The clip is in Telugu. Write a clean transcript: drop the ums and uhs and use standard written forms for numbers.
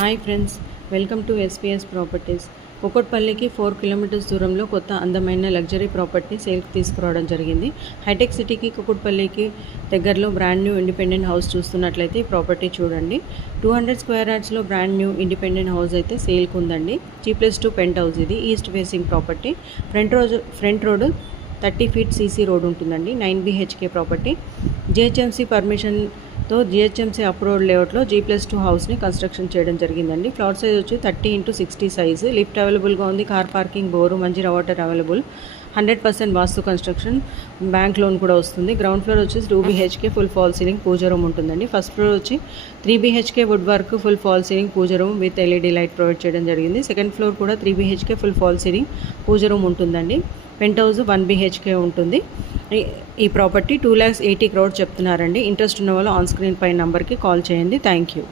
Hi friends, welcome to SPS properties. కుకట్పల్లికి 4 కిలోమీటర్స్ దూరంలో కొత్త అందమైన లగ్జరీ ప్రాపర్టీ సేల్కి తీసుకురావడం జరిగింది. హైటెక్ సిటీకి కుకట్పల్లికి దగ్గరలో బ్రాండ్ న్యూ ఇండిపెండెంట్ హౌస్ చూస్తున్నట్లయితే ఈ ప్రాపర్టీ చూడండి. 200 స్క్వేర్ యార్డ్స్లో బ్రాండ్ న్యూ ఇండిపెండెంట్ హౌస్ అయితే సేల్కి ఉందండి. G+2 పెంట్ హౌస్ ఇది. East facing property. Front road 30 feet CC road ఉంటుందండి. 9 BHK ప్రాపర్టీ. జిహెచ్ఎంసీ పర్మిషన్తో జిహెచ్ఎంసీ అప్రూవ్డ్ లేఅవుట్లో G+2 హౌస్ని కన్స్ట్రక్షన్ చేయడం జరిగిందండి. ఫ్లాట్ సైజ్ వచ్చి 30x60 సైజు. లిఫ్ట్ అవైలబుల్గా ఉంది. Car parking, bore, Manjira water available. 100% vastu construction. Bank loan కూడా వస్తుంది. గ్రౌండ్ ఫ్లోర్ వచ్చి 2 BHK full fall ceiling puja room ఉంటుందండి. ఫస్ట్ ఫ్లోర్ వచ్చి 3 BHK wood work full fall ceiling puja room with LED light provide చేయడం జరిగింది. సెకండ్ ఫ్లోర్ కూడా 3 BHK full fall ceiling puja room ఉంటుందండి. పెంట్ హౌస్ 1 BHK ఉంటుంది. ఈ ప్రాపర్టీ 2,80,00,000 చెప్తున్నారండి. ఇంట్రెస్ట్ ఉన్న వాళ్ళు ఆన్ స్క్రీన్ పై నెంబర్కి కాల్ చేయండి. Thank you.